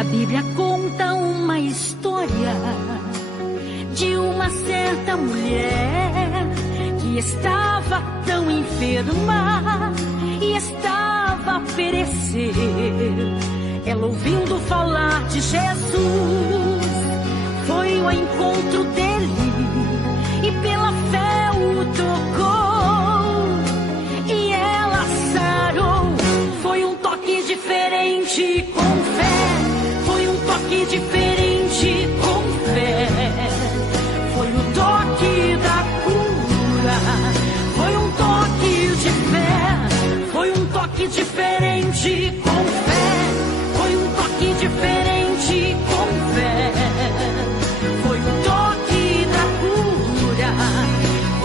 A Bíblia conta uma história de uma certa mulher que estava tão enferma e estava a perecer. Ela, ouvindo falar de Jesus, foi ao encontro dele e pela fé o tocou e ela sarou. Foi um toque diferente com fé, foi um toque diferente com fé. Foi o toque da cura, foi um toque de fé, foi um toque diferente com fé, foi um toque diferente com fé. Foi o toque da cura,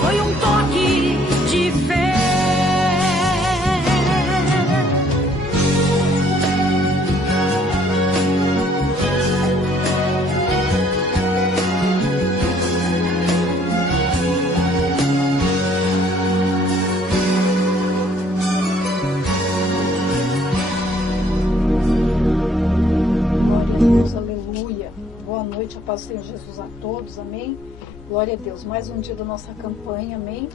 foi um toque de fé. Aleluia. Boa noite, a paz do Senhor Jesus a todos, amém? Glória a Deus, mais um dia da nossa campanha, amém?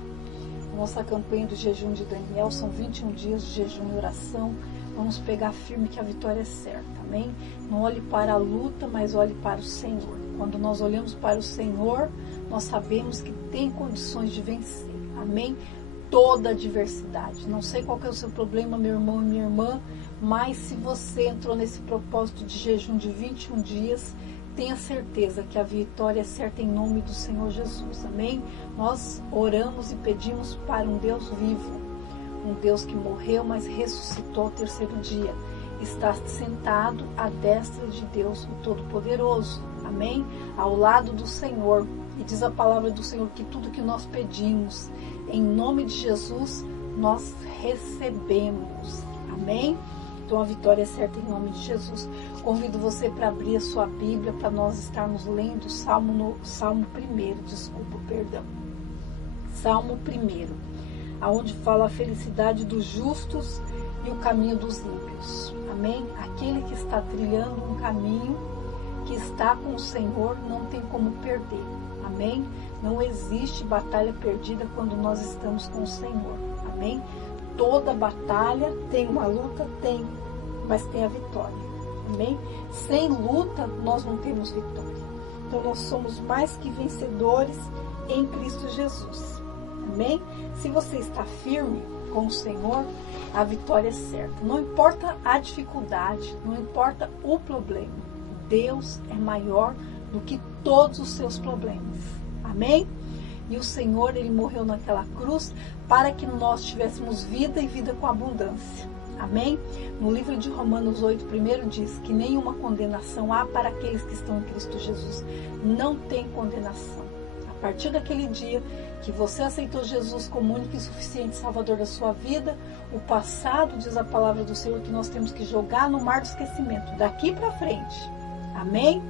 Nossa campanha do jejum de Daniel, são 21 dias de jejum e oração. Vamos pegar firme que a vitória é certa, amém? Não olhe para a luta, mas olhe para o Senhor. Quando nós olhamos para o Senhor, nós sabemos que tem condições de vencer, amém? Toda adversidade. Não sei qual que é o seu problema, meu irmão e minha irmã, mas se você entrou nesse propósito de jejum de 21 dias, tenha certeza que a vitória é certa em nome do Senhor Jesus, amém? Nós oramos e pedimos para um Deus vivo, um Deus que morreu, mas ressuscitou ao terceiro dia, está sentado à destra de Deus, o Todo-Poderoso, amém? Ao lado do Senhor, e diz a palavra do Senhor que tudo que nós pedimos, em nome de Jesus, nós recebemos, amém? Então a vitória é certa em nome de Jesus. Convido você para abrir a sua Bíblia, para nós estarmos lendo Salmo 1, aonde fala a felicidade dos justos e o caminho dos ímpios, amém? Aquele que está trilhando um caminho, que está com o Senhor, não tem como perder, amém? Não existe batalha perdida quando nós estamos com o Senhor, amém? Toda batalha tem uma luta, tem, mas tem a vitória, amém? Sem luta, nós não temos vitória. Então, nós somos mais que vencedores em Cristo Jesus, amém? Se você está firme com o Senhor, a vitória é certa. Não importa a dificuldade, não importa o problema, Deus é maior do que todos os seus problemas, amém? E o Senhor, Ele morreu naquela cruz para que nós tivéssemos vida e vida com abundância. Amém? No livro de Romanos 8, primeiro diz que nenhuma condenação há para aqueles que estão em Cristo Jesus. Não tem condenação. A partir daquele dia que você aceitou Jesus como único e suficiente Salvador da sua vida, o passado, diz a palavra do Senhor, que nós temos que jogar no mar do esquecimento. Daqui para frente. Amém?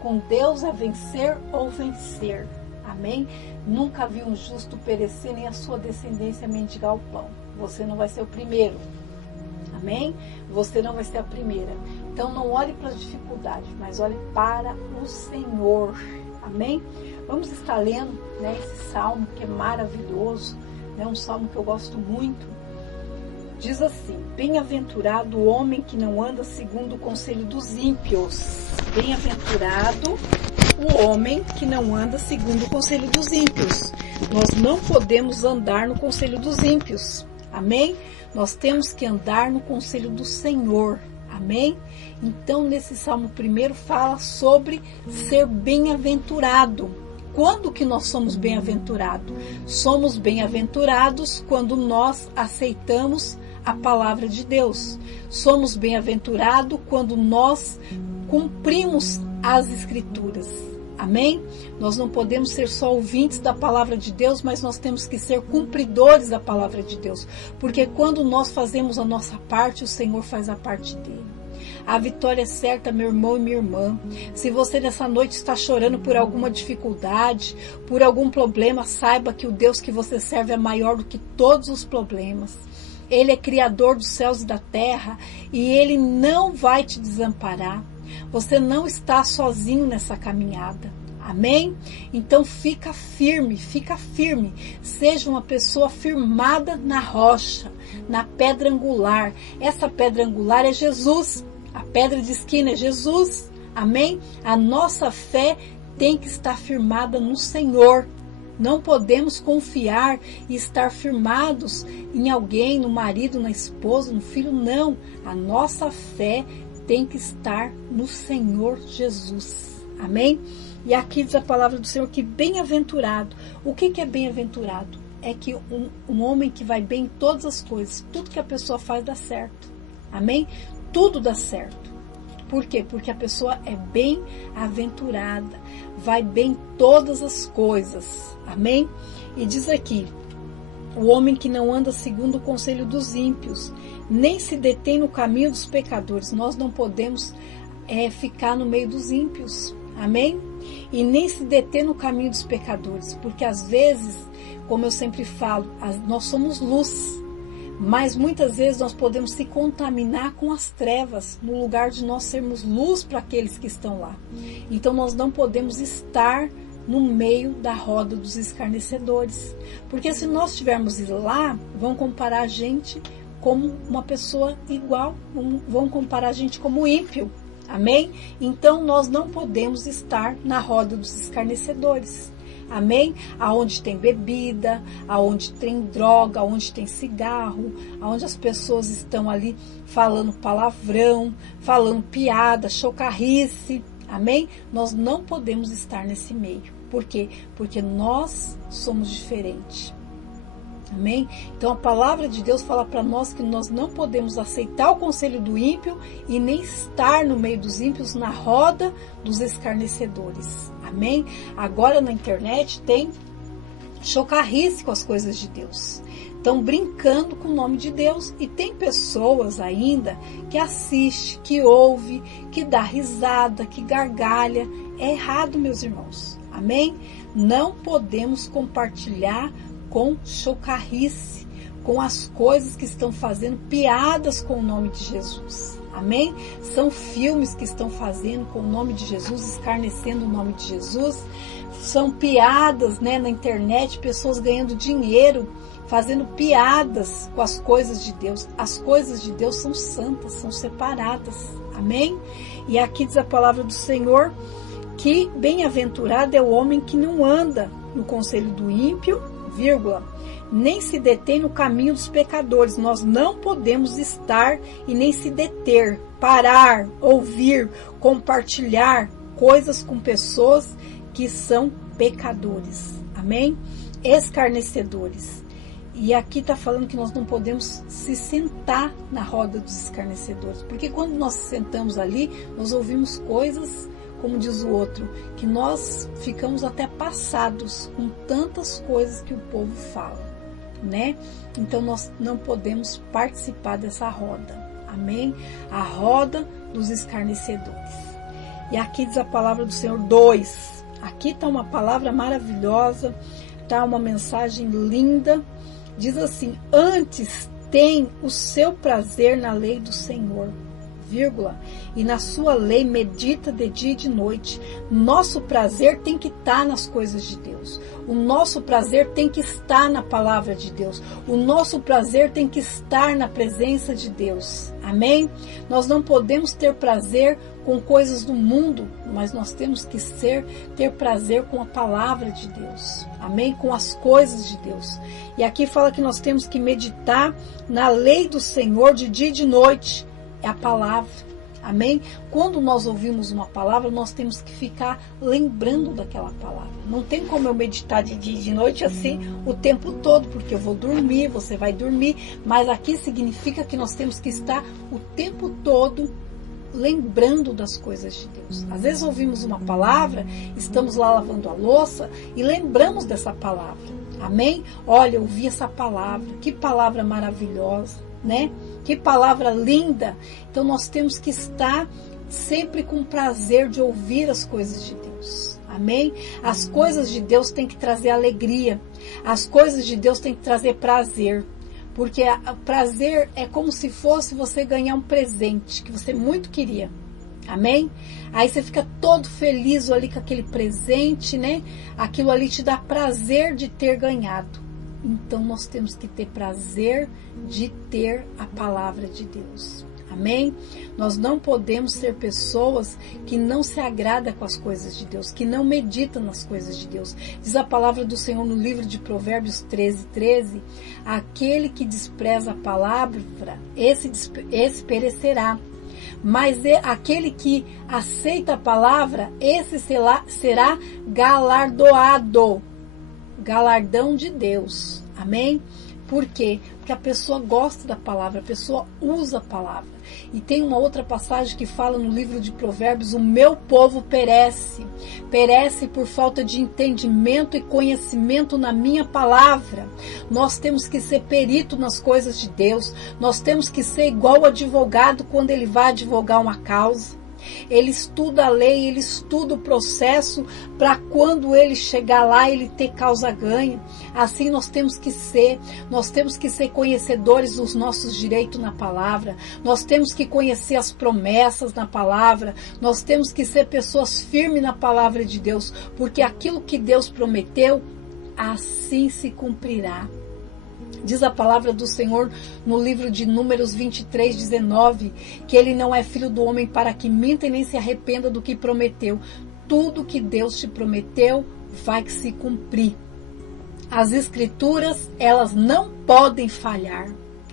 Com Deus é vencer ou vencer. Amém? Nunca vi um justo perecer, nem a sua descendência mendigar o pão. Você não vai ser o primeiro. Amém? Você não vai ser a primeira. Então não olhe para as dificuldades, mas olhe para o Senhor. Amém? Vamos estar lendo, né, esse salmo que é maravilhoso, né, um salmo que eu gosto muito. Diz assim: bem-aventurado o homem que não anda segundo o conselho dos ímpios. Bem-aventurado o homem que não anda segundo o conselho dos ímpios. Nós não podemos andar no conselho dos ímpios. Amém? Nós temos que andar no conselho do Senhor. Amém? Então, nesse Salmo 1 fala sobre ser bem-aventurado. Quando que nós somos bem-aventurados? Somos bem-aventurados quando nós aceitamos a palavra de Deus. Somos bem-aventurados quando nós cumprimos as Escrituras. Amém? Nós não podemos ser só ouvintes da palavra de Deus, mas nós temos que ser cumpridores da palavra de Deus. Porque quando nós fazemos a nossa parte, o Senhor faz a parte dele. A vitória é certa, meu irmão e minha irmã. Se você nessa noite está chorando por alguma dificuldade, por algum problema, saiba que o Deus que você serve é maior do que todos os problemas. Ele é criador dos céus e da terra e Ele não vai te desamparar. Você não está sozinho nessa caminhada. Amém? Então fica firme. Seja uma pessoa firmada na rocha, na pedra angular. Essa pedra angular é Jesus. A pedra de esquina é Jesus. Amém? A nossa fé tem que estar firmada no Senhor. Não podemos confiar e estar firmados em alguém, no marido, na esposa, no filho. Não. A nossa fé tem que estar no Senhor Jesus. Amém? E aqui diz a palavra do Senhor que bem-aventurado. O que é bem-aventurado? É que um homem que vai bem em todas as coisas, tudo que a pessoa faz dá certo. Amém? Tudo dá certo. Por quê? Porque a pessoa é bem-aventurada, vai bem em todas as coisas. Amém? E diz aqui, o homem que não anda segundo o conselho dos ímpios, nem se detém no caminho dos pecadores. Nós não podemos ficar no meio dos ímpios. Amém? E nem se deter no caminho dos pecadores, porque às vezes, como eu sempre falo, nós somos luz, mas muitas vezes nós podemos se contaminar com as trevas, no lugar de nós sermos luz para aqueles que estão lá. Então nós não podemos estar no meio da roda dos escarnecedores, porque se nós estivermos lá, vão comparar a gente como uma pessoa igual, vão comparar a gente como ímpio. Amém? Então nós não podemos estar na roda dos escarnecedores. Amém? Aonde tem bebida, aonde tem droga, aonde tem cigarro, aonde as pessoas estão ali falando palavrão, falando piada, chocarrice. Amém? Nós não podemos estar nesse meio. Por quê? Porque nós somos diferentes. Amém? Então a palavra de Deus fala para nós que nós não podemos aceitar o conselho do ímpio e nem estar no meio dos ímpios na roda dos escarnecedores. Amém? Agora na internet tem chocarrice com as coisas de Deus. Estão brincando com o nome de Deus e tem pessoas ainda que assiste, que ouve, que dá risada, que gargalha. É errado, meus irmãos. Amém? Não podemos compartilhar com chocarrice, com as coisas que estão fazendo piadas com o nome de Jesus. Amém? São filmes que estão fazendo com o nome de Jesus, escarnecendo o nome de Jesus. São piadas, né, na internet, pessoas ganhando dinheiro, fazendo piadas com as coisas de Deus. As coisas de Deus são santas, são separadas. Amém? E aqui diz a palavra do Senhor que bem-aventurado é o homem que não anda no conselho do ímpio, nem se detém no caminho dos pecadores. Nós não podemos estar e nem se deter, parar, ouvir, compartilhar coisas com pessoas que são pecadores. Amém? Escarnecedores. E aqui está falando que nós não podemos se sentar na roda dos escarnecedores, porque quando nós sentamos ali, nós ouvimos coisas, como diz o outro, que nós ficamos até passados com tantas coisas que o povo fala, né? Então nós não podemos participar dessa roda, amém? A roda dos escarnecedores. E aqui diz a palavra do Senhor 2. Aqui está uma palavra maravilhosa, está uma mensagem linda. Diz assim: antes tem o seu prazer na lei do Senhor, e na sua lei medita de dia e de noite. Nosso prazer tem que estar nas coisas de Deus. O nosso prazer tem que estar na palavra de Deus. O nosso prazer tem que estar na presença de Deus. Amém? Nós não podemos ter prazer com coisas do mundo, mas nós temos que ter prazer com a palavra de Deus. Amém? Com as coisas de Deus. E aqui fala que nós temos que meditar na lei do Senhor de dia e de noite. É a palavra, amém? Quando nós ouvimos uma palavra, nós temos que ficar lembrando daquela palavra. Não tem como eu meditar de dia e de noite assim o tempo todo, porque eu vou dormir, você vai dormir, mas aqui significa que nós temos que estar o tempo todo lembrando das coisas de Deus. Às vezes ouvimos uma palavra, estamos lá lavando a louça e lembramos dessa palavra, amém? Olha, eu ouvi essa palavra, que palavra maravilhosa, né? Que palavra linda. Então nós temos que estar sempre com prazer de ouvir as coisas de Deus. Amém? As coisas de Deus têm que trazer alegria. As coisas de Deus têm que trazer prazer. Porque prazer é como se fosse você ganhar um presente que você muito queria. Amém? Aí você fica todo feliz ali com aquele presente, né? Aquilo ali te dá prazer de ter ganhado. Então nós temos que ter prazer de ter a palavra de Deus. Amém? Nós não podemos ser pessoas que não se agradam com as coisas de Deus, que não meditam nas coisas de Deus. Diz a palavra do Senhor no livro de Provérbios 13:13, aquele que despreza a palavra, esse perecerá. Mas aquele que aceita a palavra, esse será galardoado. Galardão de Deus. Amém? Por quê? Porque a pessoa gosta da palavra, a pessoa usa a palavra. E tem uma outra passagem que fala no livro de Provérbios, o meu povo perece. Perece por falta de entendimento e conhecimento na minha palavra. Nós temos que ser perito nas coisas de Deus. Nós temos que ser igual o advogado quando ele vai advogar uma causa. Ele estuda a lei, ele estuda o processo para quando ele chegar lá, ele ter causa ganha. Assim nós temos que ser conhecedores dos nossos direitos na palavra, nós temos que conhecer as promessas na palavra, nós temos que ser pessoas firmes na palavra de Deus, porque aquilo que Deus prometeu, assim se cumprirá. Diz a palavra do Senhor no livro de Números 23:19, que ele não é filho do homem para que minta e nem se arrependa do que prometeu. Tudo que Deus te prometeu vai se cumprir. As escrituras, elas não podem falhar.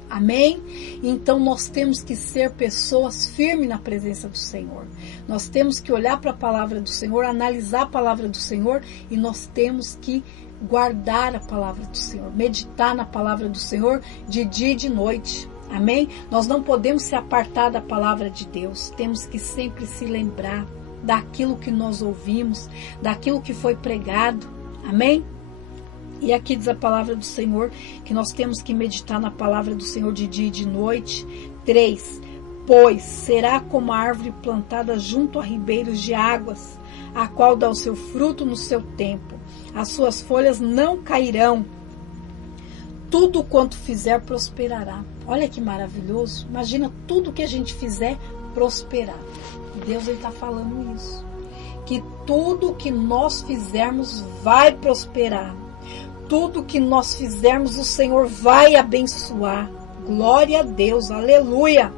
Amém? Então nós temos que ser pessoas firmes na presença do Senhor. Nós temos que olhar para a palavra do Senhor, analisar a palavra do Senhor e nós temos que guardar a palavra do Senhor, meditar na palavra do Senhor de dia e de noite. Amém? Nós não podemos se apartar da palavra de Deus. Temos que sempre se lembrar daquilo que nós ouvimos, daquilo que foi pregado. Amém? E aqui diz a palavra do Senhor que nós temos que meditar na palavra do Senhor de dia e de noite. 3. Pois será como a árvore plantada junto a ribeiros de águas, a qual dá o seu fruto no seu tempo. As suas folhas não cairão. Tudo quanto fizer prosperará. Olha que maravilhoso. Imagina tudo que a gente fizer prosperar. E Deus está falando isso. Que tudo que nós fizermos vai prosperar. Tudo que nós fizermos o Senhor vai abençoar. Glória a Deus. Aleluia.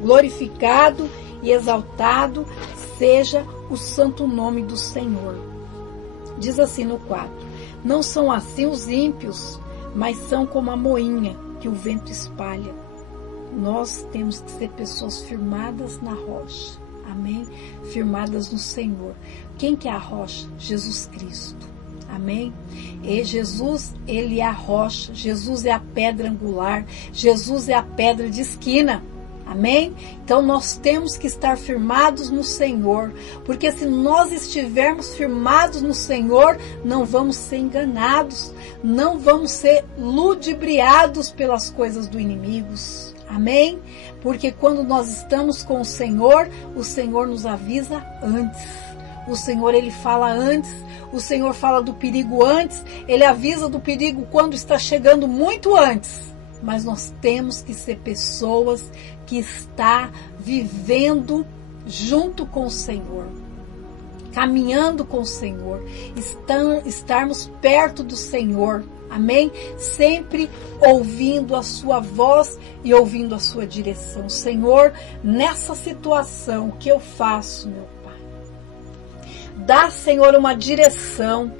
Glorificado e exaltado seja o santo nome do Senhor. Diz assim no 4. Não são assim os ímpios, mas são como a moinha que o vento espalha. Nós temos que ser pessoas firmadas na rocha. Amém? Firmadas no Senhor. Quem que é a rocha? Jesus Cristo. Amém? E Jesus, ele é a rocha. Jesus é a pedra angular. Jesus é a pedra de esquina. Amém? Então nós temos que estar firmados no Senhor, porque se nós estivermos firmados no Senhor, não vamos ser enganados, não vamos ser ludibriados pelas coisas do inimigo. Amém? Porque quando nós estamos com o Senhor nos avisa antes. O Senhor, ele fala antes, o Senhor fala do perigo antes, ele avisa do perigo quando está chegando muito antes. Mas nós temos que ser pessoas que estão vivendo junto com o Senhor, caminhando com o Senhor, estarmos perto do Senhor, amém? Sempre ouvindo a sua voz e ouvindo a sua direção. Senhor, nessa situação, o que eu faço, meu Pai? Dá, Senhor, uma direção.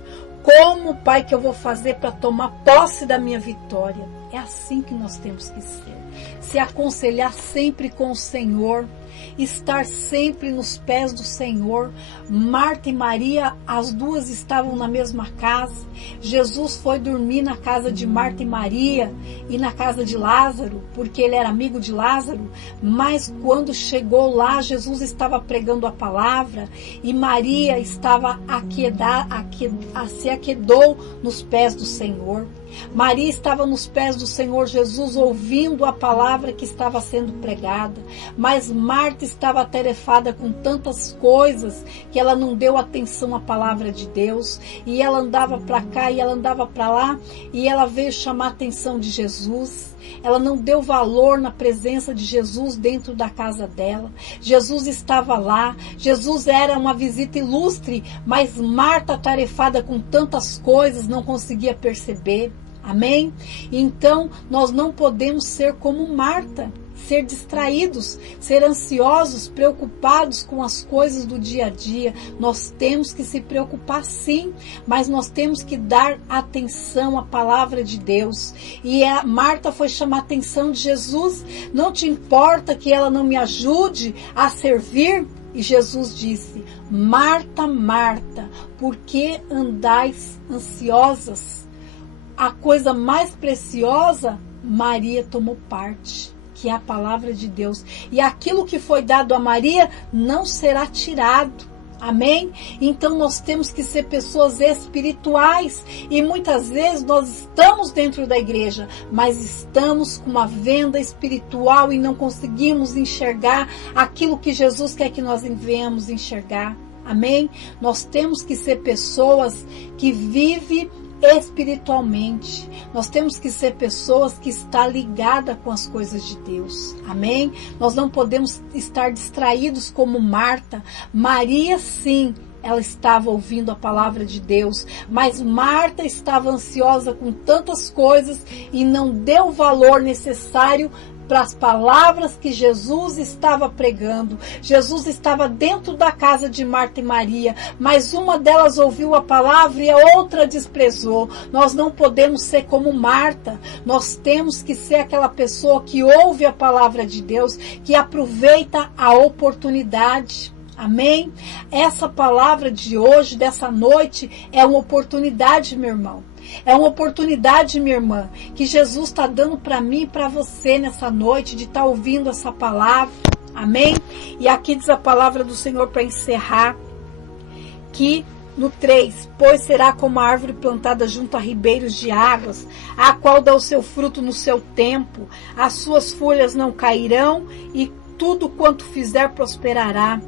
Como, Pai, que eu vou fazer para tomar posse da minha vitória? É assim que nós temos que ser. Se aconselhar sempre com o Senhor, estar sempre nos pés do Senhor. Marta e Maria, as duas estavam na mesma casa. Jesus foi dormir na casa de Marta e Maria e na casa de Lázaro, porque ele era amigo de Lázaro. Mas quando chegou lá, Jesus estava pregando a palavra e Maria estava se aquedou nos pés do Senhor. Maria estava nos pés do Senhor Jesus ouvindo a palavra que estava sendo pregada, mas Marta Marta estava atarefada com tantas coisas que ela não deu atenção à palavra de Deus, e ela andava para cá e ela andava para lá, e ela veio chamar a atenção de Jesus. Ela não deu valor na presença de Jesus dentro da casa dela. Jesus estava lá, Jesus era uma visita ilustre, mas Marta, atarefada com tantas coisas, não conseguia perceber. Amém? Então, nós não podemos ser como Marta, ser distraídos, ser ansiosos, preocupados com as coisas do dia a dia. Nós temos que se preocupar sim, mas nós temos que dar atenção à palavra de Deus. E a Marta foi chamar a atenção de Jesus. Não te importa que ela não me ajude a servir? E Jesus disse: Marta, Marta, por que andais ansiosas? A coisa mais preciosa, Maria tomou parte, que é a palavra de Deus. E aquilo que foi dado a Maria não será tirado. Amém? Então nós temos que ser pessoas espirituais. E muitas vezes nós estamos dentro da igreja, mas estamos com uma venda espiritual e não conseguimos enxergar aquilo que Jesus quer que nós venhamos enxergar. Amém? Nós temos que ser pessoas que vivem espiritualmente. Nós temos que ser pessoas que estão ligadas com as coisas de Deus. Amém? Nós não podemos estar distraídos como Marta. Maria, sim, ela estava ouvindo a palavra de Deus, mas Marta estava ansiosa com tantas coisas e não deu o valor necessário para as palavras que Jesus estava pregando. Jesus estava dentro da casa de Marta e Maria, mas uma delas ouviu a palavra e a outra desprezou. Nós não podemos ser como Marta. Nós temos que ser aquela pessoa que ouve a palavra de Deus, que aproveita a oportunidade. Amém? Essa palavra de hoje, dessa noite, é uma oportunidade, meu irmão. É uma oportunidade, minha irmã, que Jesus está dando para mim e para você nessa noite, de estar ouvindo essa palavra. Amém? E aqui diz a palavra do Senhor para encerrar, que no 3, pois será como a árvore plantada junto a ribeiros de águas, a qual dá o seu fruto no seu tempo, as suas folhas não cairão e tudo quanto fizer prosperará.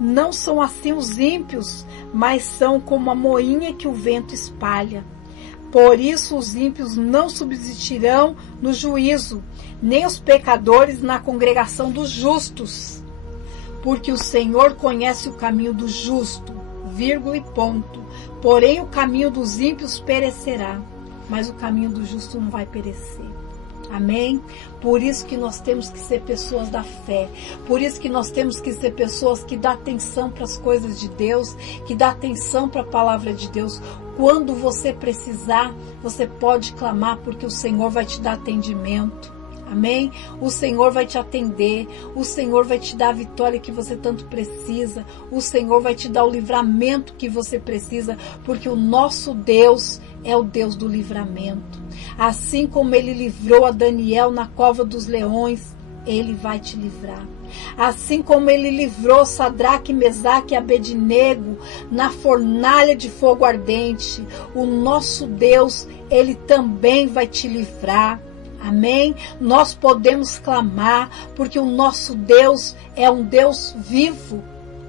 Não são assim os ímpios, mas são como a moinha que o vento espalha. Por isso os ímpios não subsistirão no juízo, nem os pecadores na congregação dos justos. Porque o Senhor conhece o caminho do justo, vírgula e ponto. Porém o caminho dos ímpios perecerá, mas o caminho do justo não vai perecer. Amém? Por isso que nós temos que ser pessoas da fé. Por isso que nós temos que ser pessoas que dão atenção para as coisas de Deus, que dão atenção para a palavra de Deus. Quando você precisar, você pode clamar, porque o Senhor vai te dar atendimento. Amém? O Senhor vai te atender, o Senhor vai te dar a vitória que você tanto precisa, o Senhor vai te dar o livramento que você precisa, porque o nosso Deus é o Deus do livramento. Assim como Ele livrou a Daniel na cova dos leões, Ele vai te livrar. Assim como Ele livrou Sadraque, Mesaque e Abednego na fornalha de fogo ardente, o nosso Deus, Ele também vai te livrar. Amém? Nós podemos clamar, porque o nosso Deus é um Deus vivo.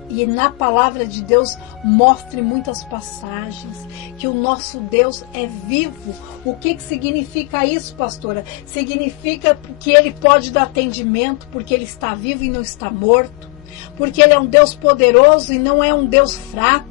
E na palavra de Deus mostra em muitas passagens que o nosso Deus é vivo. O que significa isso, pastora? Significa que Ele pode dar atendimento, porque Ele está vivo e não está morto. Porque Ele é um Deus poderoso e não é um Deus fraco.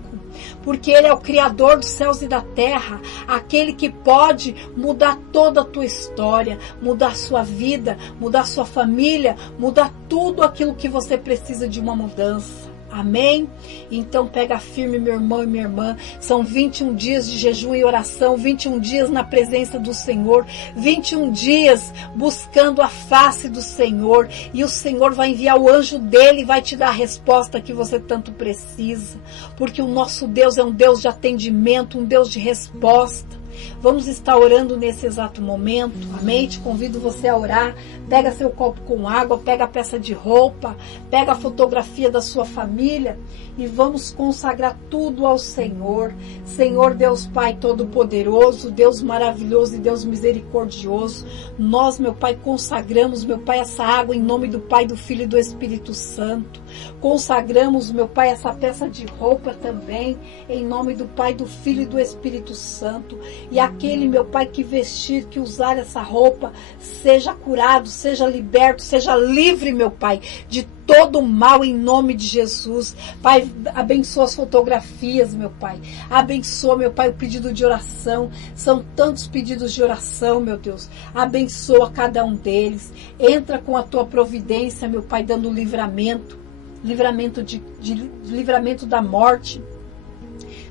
Porque Ele é o Criador dos céus e da terra, aquele que pode mudar toda a tua história, mudar a sua vida, mudar a sua família, mudar tudo aquilo que você precisa de uma mudança. Amém? Então pega firme, meu irmão e minha irmã. São 21 dias de jejum e oração, 21 dias na presença do Senhor, 21 dias buscando a face do Senhor, e o Senhor vai enviar o anjo dele e vai te dar a resposta que você tanto precisa, porque o nosso Deus é um Deus de atendimento, um Deus de resposta. Vamos estar orando nesse exato momento, amém? Te convido você a orar. Pega seu copo com água, pega a peça de roupa, pega a fotografia da sua família e vamos consagrar tudo ao Senhor. Senhor Deus Pai Todo-Poderoso, Deus maravilhoso e Deus misericordioso, nós, meu Pai, consagramos, meu Pai, essa água em nome do Pai, do Filho e do Espírito Santo. Consagramos, meu Pai, essa peça de roupa também, em nome do Pai, do Filho e do Espírito Santo. E aquele, meu Pai, que vestir, que usar essa roupa, seja curado, seja liberto, seja livre, meu Pai, de todo mal em nome de Jesus. Pai, abençoa as fotografias, meu Pai. Abençoa, meu Pai, o pedido de oração. São tantos pedidos de oração, meu Deus. Abençoa cada um deles. Entra com a tua providência, meu Pai, dando livramento. Livramento da morte.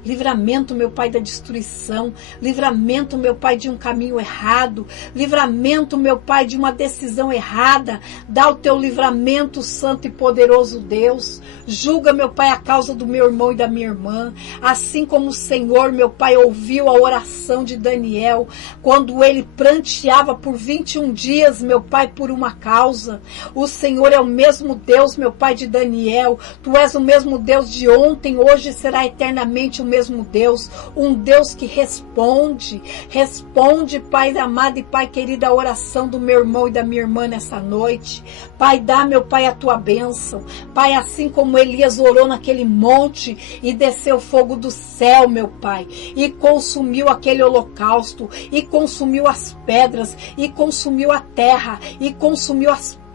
Livramento, meu Pai, da destruição. Livramento, meu Pai, de um caminho errado. Livramento, meu Pai, de uma decisão errada. Dá o teu livramento, santo e poderoso Deus. Julga, meu Pai, a causa do meu irmão e da minha irmã. Assim como o Senhor, meu Pai, ouviu a oração de Daniel, quando ele pranteava por 21 dias, meu Pai, por uma causa. O Senhor é o mesmo Deus, meu Pai, de Daniel. Tu és o mesmo Deus de ontem, hoje será eternamente o mesmo Deus, um Deus que responde, Pai amado e Pai querido, a oração do meu irmão e da minha irmã nessa noite. Pai, dá, meu Pai, a tua bênção. Pai, assim como Elias orou naquele monte e desceu fogo do céu, meu Pai, e consumiu aquele holocausto, e consumiu as pedras, e consumiu a terra, e consumiu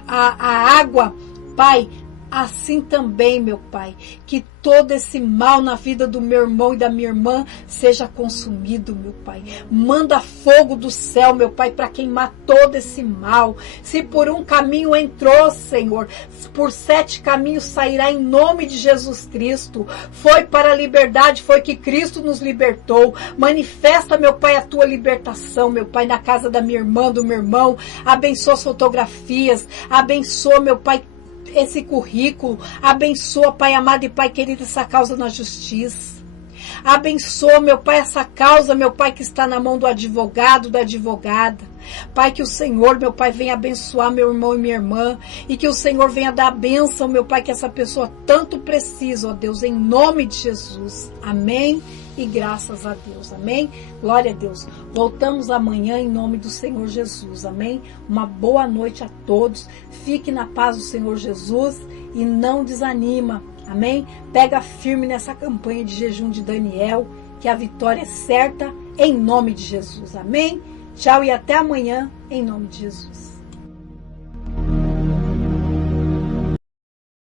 a água, Pai, assim também, meu Pai, que todo esse mal na vida do meu irmão e da minha irmã seja consumido, meu Pai. Manda fogo do céu, meu Pai, para queimar todo esse mal. Se por um caminho entrou, Senhor, por 7 caminhos sairá em nome de Jesus Cristo. Foi para a liberdade, foi que Cristo nos libertou. Manifesta, meu Pai, a tua libertação, meu Pai, na casa da minha irmã, do meu irmão. Abençoa as fotografias, abençoa, meu Pai, esse currículo. Abençoa, Pai amado e Pai querido, essa causa na justiça. Abençoa, meu Pai, essa causa, meu Pai, que está na mão do advogado, da advogada. Pai, que o Senhor, meu Pai, venha abençoar meu irmão e minha irmã, e que o Senhor venha dar a bênção, meu Pai, que essa pessoa tanto precisa, ó Deus, em nome de Jesus. Amém. E graças a Deus, amém? Glória a Deus. Voltamos amanhã em nome do Senhor Jesus, amém? Uma boa noite a todos. Fique na paz do Senhor Jesus e não desanima, amém? Pega firme nessa campanha de jejum de Daniel, que a vitória é certa em nome de Jesus, amém? Tchau e até amanhã em nome de Jesus.